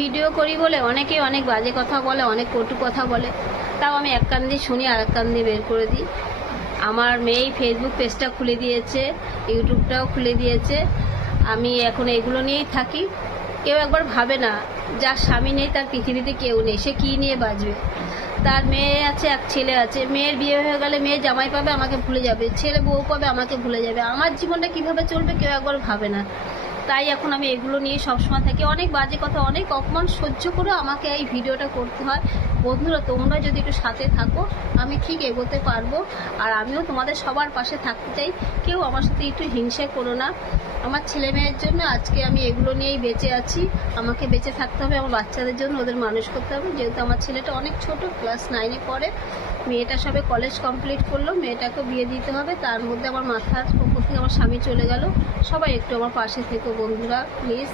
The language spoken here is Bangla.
ভিডিও করি বলে অনেকেই অনেক বাজে কথা বলে, অনেক কটু কথা বলে, তাও আমি এক কান দিয়ে শুনি আর এক কান দিয়ে বের করে দিই। আমার মেয়েই ফেসবুক পেজটা খুলে দিয়েছে, ইউটিউবটাও খুলে দিয়েছে। আমি এখন এগুলো নিয়েই থাকি। কেউ একবার ভাবে না, যার স্বামী নেই তার পৃথিবীতে কেউ নেই, সে কী নিয়ে বাঁচবে। তার মেয়ে আছে, এক ছেলে আছে, মেয়ের বিয়ে হয়ে গেলে মেয়ে জামাই পাবে আমাকে ভুলে যাবে, ছেলে বউ পাবে আমাকে ভুলে যাবে, আমার জীবনটা কিভাবে চলবে কেউ একবার ভাবে না। তাই এখন আমি এগুলো নিয়ে সবসময় থাকি। অনেক বাজে কথা, অনেক অপমান সহ্য করে আমাকে এই ভিডিওটা করতে হয়। বন্ধুরা, তোমরা যদি একটু সাথে থাকো আমি ঠিক এগোতে পারবো, আর আমিও তোমাদের সবার পাশে থাকতে চাই। কেউ আমার সাথে একটু হিংসা করো না। আমার ছেলে মেয়ের জন্য আজকে আমি এগুলো নিয়েই বেঁচে আছি। আমাকে বেঁচে থাকতে হবে, আমার বাচ্চাদের জন্য ওদের মানুষ করতে হবে। যেহেতু আমার ছেলেটা অনেক ছোট, ক্লাস 9-এ পড়ে, মেয়েটা সবে কলেজ কমপ্লিট করলো, মেয়েটাকে বিয়ে দিতে হবে। তার মধ্যে আমার মাথার উপর থেকে আমার স্বামী চলে গেল। সবাই একটু আমার পাশে থেকো বন্ধুরা, প্লিজ।